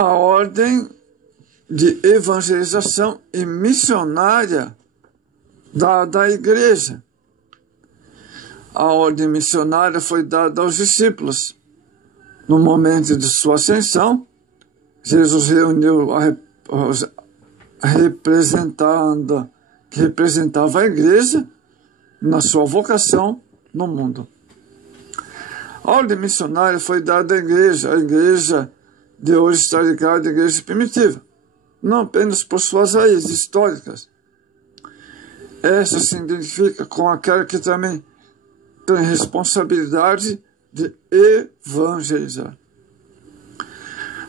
a ordem de evangelização e missionária da igreja. A ordem missionária foi dada aos discípulos. No momento de sua ascensão, Jesus reuniu que representava a igreja na sua vocação no mundo. A ordem missionária foi dada à igreja. A igreja de hoje está ligada à igreja primitiva, não apenas por suas raízes históricas. Essa se identifica com aquela que também tem responsabilidade de evangelizar.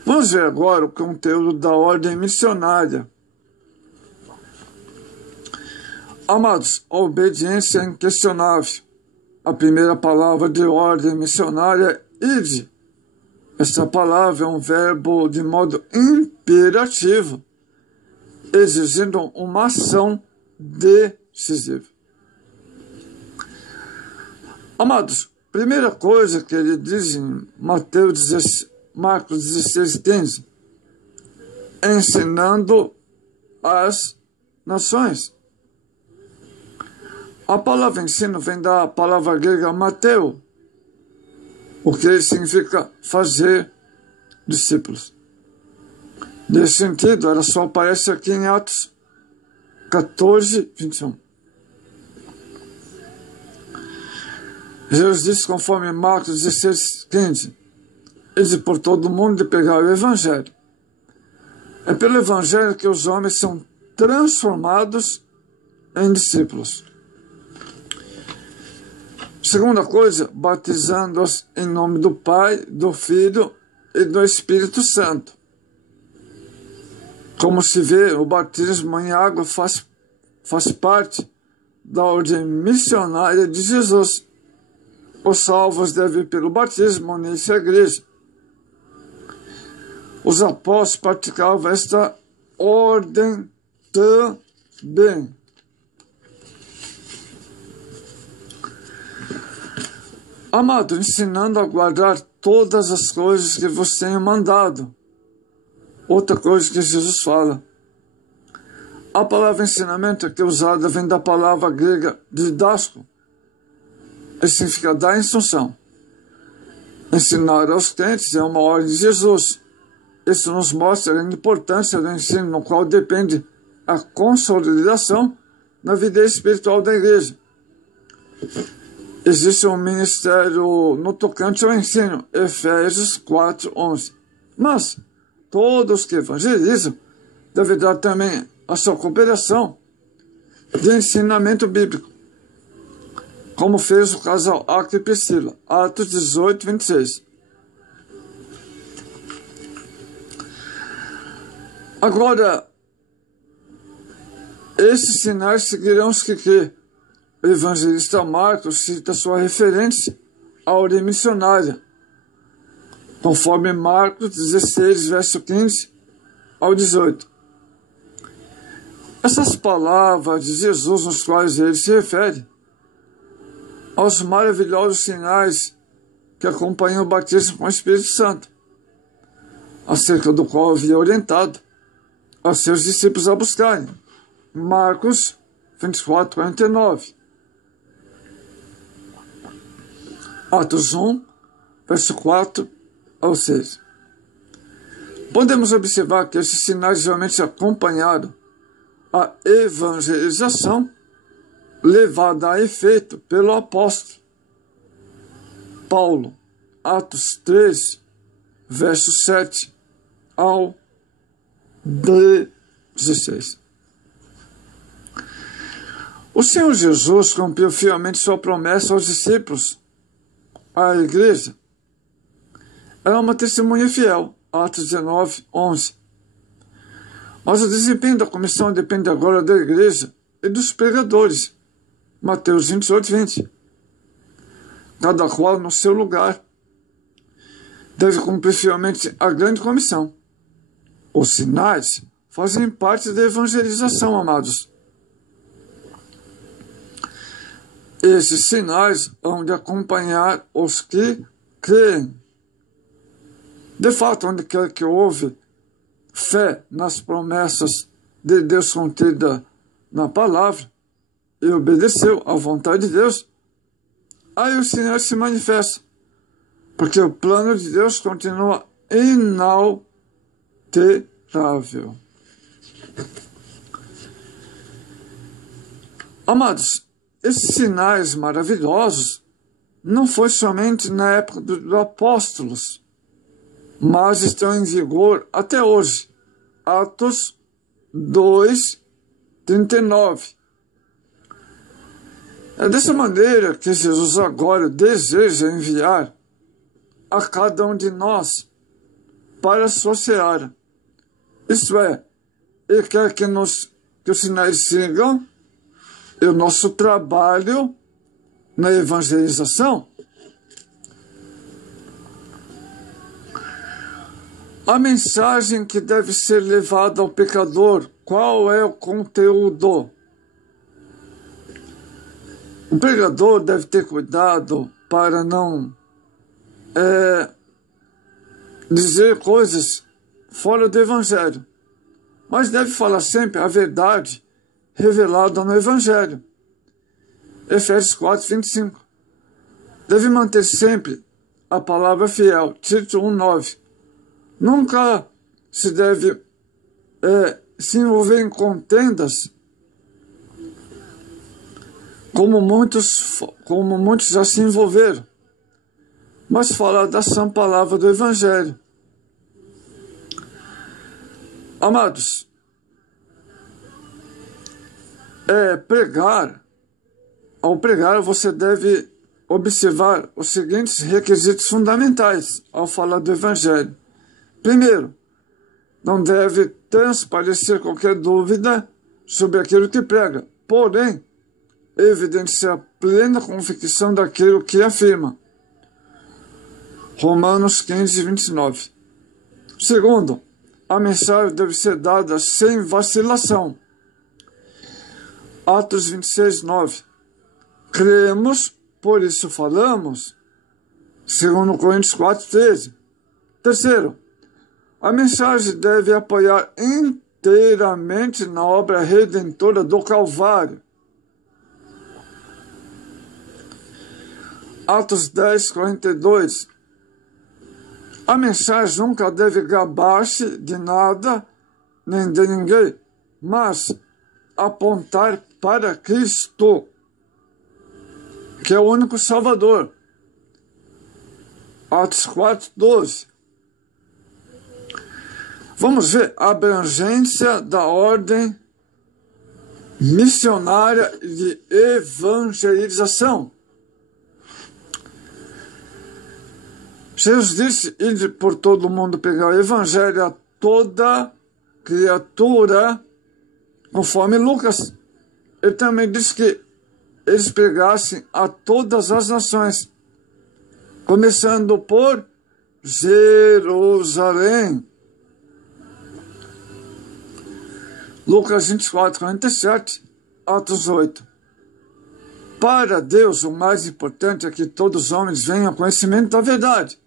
Vamos ver agora o conteúdo da ordem missionária. Amados, a obediência é inquestionável. A primeira palavra de ordem missionária é ide. Essa palavra é um verbo de modo imperativo, exigindo uma ação decisiva. Amados, primeira coisa que ele diz em Marcos 16:15, ensinando as nações. A palavra ensino vem da palavra grega mateo, o que significa fazer discípulos. Nesse sentido, ela só aparece aqui em Atos 14:21. Jesus disse, conforme Marcos 16:15, ide por todo mundo e pregar o Evangelho. É pelo Evangelho que os homens são transformados em discípulos. Segunda coisa, batizando-os em nome do Pai, do Filho e do Espírito Santo. Como se vê, o batismo em água faz parte da ordem missionária de Jesus. Os salvos devem, pelo batismo, unir-se à igreja. Os apóstolos praticavam esta ordem também. Amado, ensinando a guardar todas as coisas que vos tenho mandado. Outra coisa que Jesus fala. A palavra ensinamento aqui usada vem da palavra grega didasco. Isso significa dar instrução. Ensinar aos crentes é uma ordem de Jesus. Isso nos mostra a importância do ensino, no qual depende a consolidação na vida espiritual da igreja. Existe um ministério no tocante ao ensino, Efésios 4:11. Mas todos que evangelizam devem dar também a sua cooperação de ensinamento bíblico, como fez o casal Aquila e Priscila, Atos 18:26. Agora, esses sinais seguirão os que crê. O evangelista Marcos cita sua referência à ordem missionária, conforme Marcos 16, verso 15 ao 18. Essas palavras de Jesus, nos quais ele se refere aos maravilhosos sinais que acompanham o batismo com o Espírito Santo, acerca do qual havia orientado aos seus discípulos a buscarem. Marcos 24:49. Atos 1, verso 4 ao 6. Podemos observar que esses sinais realmente acompanharam a evangelização levada a efeito pelo apóstolo Paulo. Atos 3, verso 7 ao 16. O Senhor Jesus cumpriu fielmente sua promessa aos discípulos. A igreja era uma testemunha fiel, Atos 19:11. Mas o desempenho da comissão depende agora da igreja e dos pregadores, Mateus 28:20. Cada qual no seu lugar deve cumprir fielmente a grande comissão. Os sinais fazem parte da evangelização, amados. Esses sinais hão de acompanhar os que creem. De fato, onde quer que houve fé nas promessas de Deus contidas na palavra e obedeceu à vontade de Deus, aí o Senhor se manifesta, porque o plano de Deus continua inalterável. Amados, esses sinais maravilhosos não foi somente na época dos apóstolos, mas estão em vigor até hoje. Atos 2:39. É dessa maneira que Jesus agora deseja enviar a cada um de nós para a sua seara. Isto é, Ele quer que os sinais sigam e o nosso trabalho na evangelização. A mensagem que deve ser levada ao pecador, qual é o conteúdo? O pregador deve ter cuidado para não dizer coisas fora do Evangelho, mas deve falar sempre a verdade revelada no Evangelho. Efésios 4:25. Deve manter sempre a palavra fiel. Tito 1:9. Nunca se deve se envolver em contendas, como muitos já se envolveram, mas falar da sã palavra do Evangelho. Amados, ao pregar você deve observar os seguintes requisitos fundamentais ao falar do Evangelho. Primeiro, não deve transparecer qualquer dúvida sobre aquilo que prega, porém, evidenciar plena convicção daquilo que afirma. Romanos 15:29. Segundo, a mensagem deve ser dada sem vacilação. Atos 26:9. Cremos, por isso falamos. Segundo Coríntios 4:13. Terceiro, a mensagem deve apoiar inteiramente na obra redentora do Calvário. Atos 10:42. A mensagem nunca deve gabar-se de nada nem de ninguém, mas apontar para Cristo, que é o único Salvador. Atos 4:12. Vamos ver a abrangência da ordem missionária de evangelização. Jesus disse: ide por todo o mundo pregar o evangelho a toda criatura, conforme Lucas. Ele também disse que eles pregassem a todas as nações, começando por Jerusalém. Lucas 24:47, Atos 8. Para Deus, o mais importante é que todos os homens venham ao conhecimento da verdade,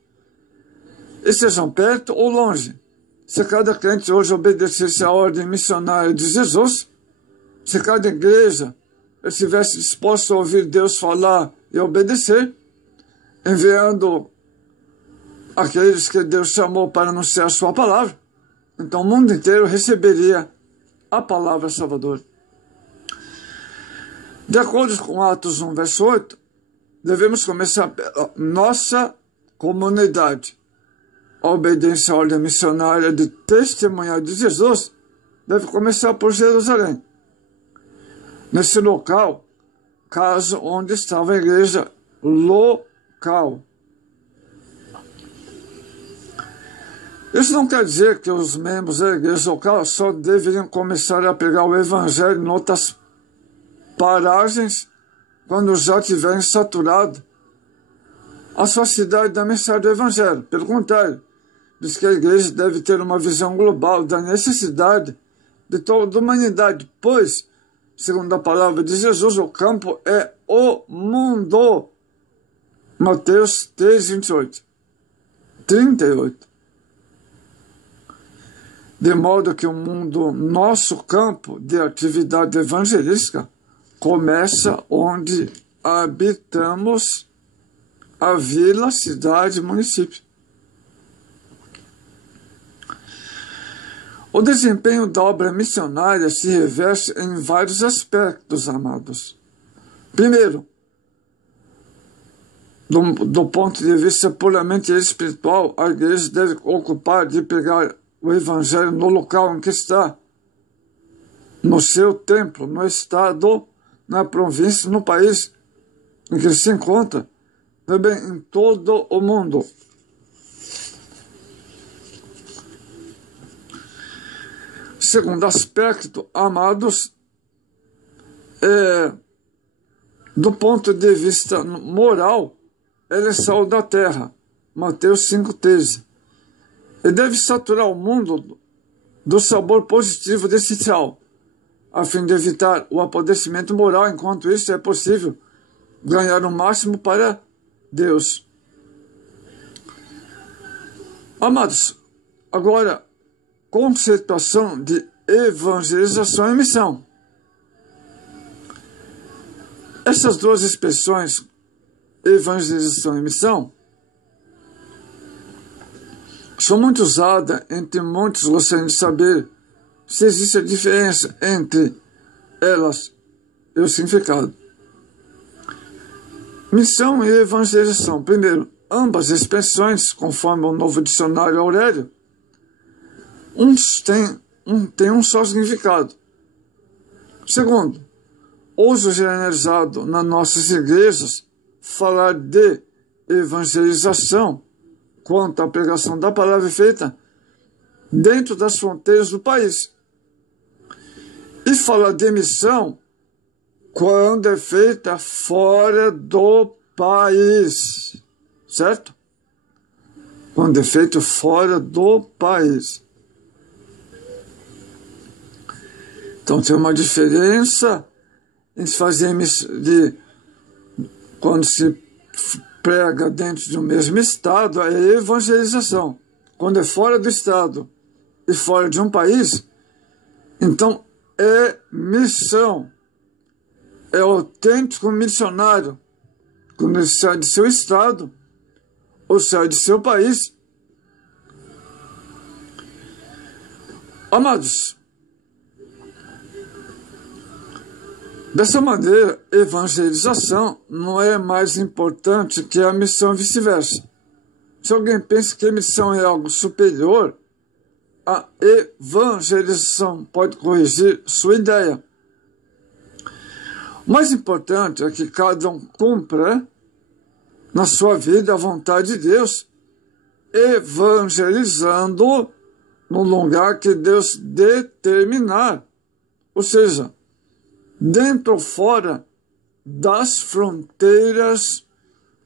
e sejam perto ou longe. Se cada crente hoje obedecesse à ordem missionária de Jesus, se cada igreja estivesse disposta a ouvir Deus falar e obedecer, enviando aqueles que Deus chamou para anunciar a sua palavra, então o mundo inteiro receberia a palavra salvadora. De acordo com Atos 1:8, devemos começar pela nossa comunidade. A obediência à ordem missionária de testemunhar de Jesus deve começar por Jerusalém. Nesse local, caso onde estava a igreja local. Isso não quer dizer que os membros da igreja local só deveriam começar a pregar o evangelho em outras paragens quando já tiverem saturado a sua cidade da mensagem do evangelho. Pelo contrário, diz que a igreja deve ter uma visão global da necessidade de toda a humanidade, pois, segundo a palavra de Jesus, o campo é o mundo. Mateus 3:38. De modo que o mundo, nosso campo de atividade evangelística, começa onde habitamos a vila, cidade, município. O desempenho da obra missionária se reveste em vários aspectos, amados. Primeiro, do ponto de vista puramente espiritual, a igreja deve ocupar de pregar o evangelho no local em que está, no seu templo, no estado, na província, no país em que ele se encontra, também em todo o mundo. Segundo aspecto, amados, do ponto de vista moral, ele é sal da terra, Mateus 5,13. E deve saturar o mundo do sabor positivo desse sal, a fim de evitar o apodrecimento moral, enquanto isso é possível ganhar o máximo para Deus. Amados, agora, conceituação de evangelização e missão. Essas duas expressões, evangelização e missão, são muito usadas entre muitos gostariam de saber se existe a diferença entre elas e o significado. Missão e evangelização. Primeiro, ambas expressões, conforme o Novo Dicionário Aurélio, tem um só significado. Segundo, uso generalizado nas nossas igrejas, falar de evangelização quanto à pregação da palavra feita dentro das fronteiras do país. E falar de missão quando é feita fora do país. Certo? Quando é feito fora do país. Então tem uma diferença entre fazer quando se prega dentro de um mesmo estado, é evangelização. Quando é fora do estado e fora de um país, então é missão. É autêntico missionário. Quando ele sai de seu estado ou sai de seu país. Amados, dessa maneira, evangelização não é mais importante que a missão e vice-versa. Se alguém pensa que a missão é algo superior, a evangelização pode corrigir sua ideia. O mais importante é que cada um cumpra na sua vida a vontade de Deus, evangelizando no lugar que Deus determinar, ou seja, dentro ou fora das fronteiras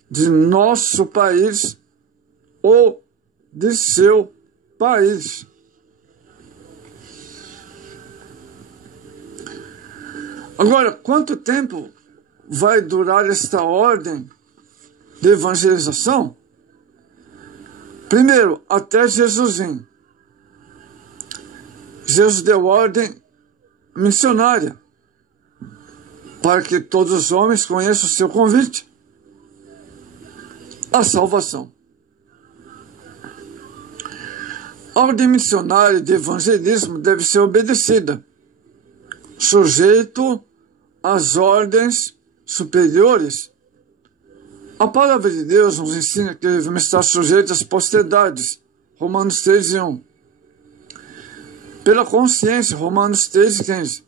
de nosso país ou de seu país. Agora, quanto tempo vai durar esta ordem de evangelização? Primeiro, até Jesus vir. Jesus deu ordem missionária para que todos os homens conheçam o seu convite, a salvação. A ordem missionária de evangelismo deve ser obedecida, sujeito às ordens superiores. A palavra de Deus nos ensina que devemos estar sujeitos às posteridades, Romanos 3:1. Pela consciência, Romanos 3:15.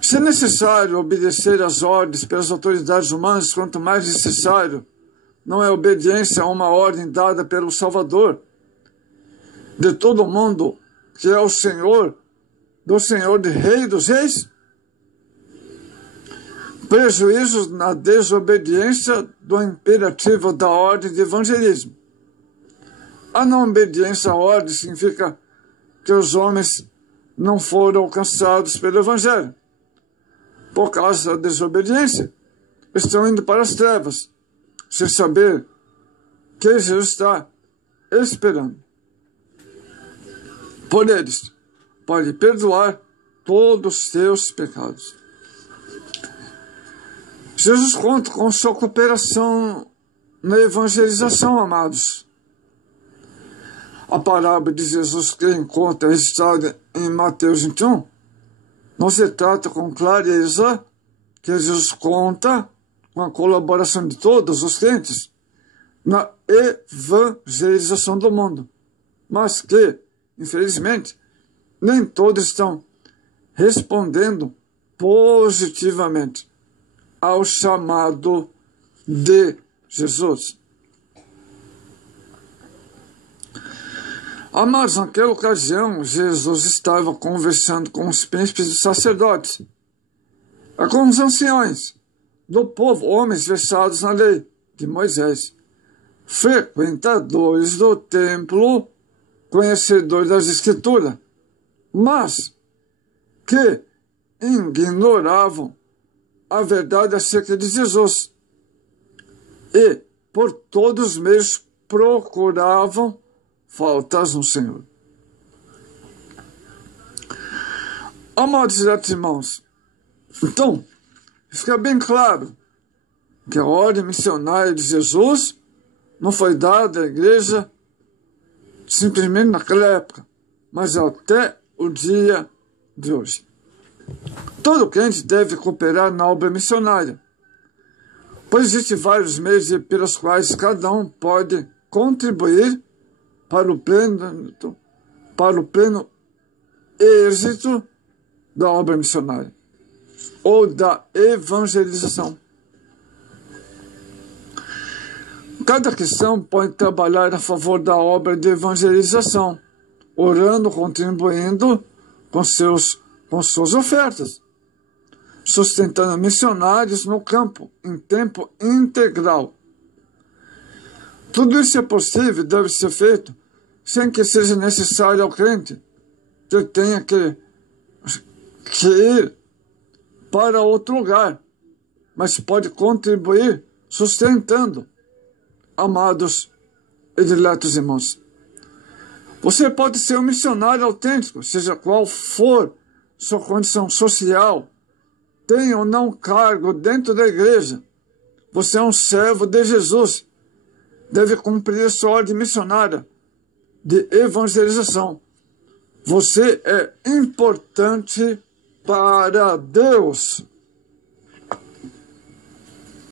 Se é necessário obedecer às ordens pelas autoridades humanas, quanto mais necessário não é obediência a uma ordem dada pelo Salvador de todo o mundo, que é o Senhor, do Senhor de Rei dos Reis? Prejuízos na desobediência do imperativo da ordem de evangelismo. A não obediência à ordem significa que os homens não foram alcançados pelo Evangelho. Por causa da desobediência, estão indo para as trevas, sem saber que Jesus está esperando. por eles, pode perdoar todos os seus pecados. Jesus conta com sua cooperação na evangelização, amados. A parábola de Jesus que encontra registrada em Mateus 21 não se trata com clareza que Jesus conta com a colaboração de todos os crentes na evangelização do mundo, mas que, infelizmente, nem todos estão respondendo positivamente ao chamado de Jesus. Mas naquela ocasião, Jesus estava conversando com os príncipes dos sacerdotes, com os anciões do povo, homens versados na lei de Moisés, frequentadores do templo, conhecedores das Escrituras, mas que ignoravam a verdade acerca de Jesus e, por todos os meios, procuravam faltas no Senhor. Amados irmãos, então, fica bem claro que a ordem missionária de Jesus não foi dada à igreja simplesmente naquela época, mas até o dia de hoje. Todo crente deve cooperar na obra missionária, pois existem vários meios pelos quais cada um pode contribuir para o pleno êxito da obra missionária ou da evangelização. Cada cristão pode trabalhar a favor da obra de evangelização, orando, contribuindo com suas ofertas, sustentando missionários no campo em tempo integral. Tudo isso é possível e deve ser feito sem que seja necessário ao crente que tenha que ir para outro lugar, mas pode contribuir sustentando. Amados e diletos irmãos, você pode ser um missionário autêntico, seja qual for sua condição social, tenha ou não cargo dentro da igreja. Você é um servo de Jesus, deve cumprir sua ordem missionária de evangelização. Você é importante para Deus.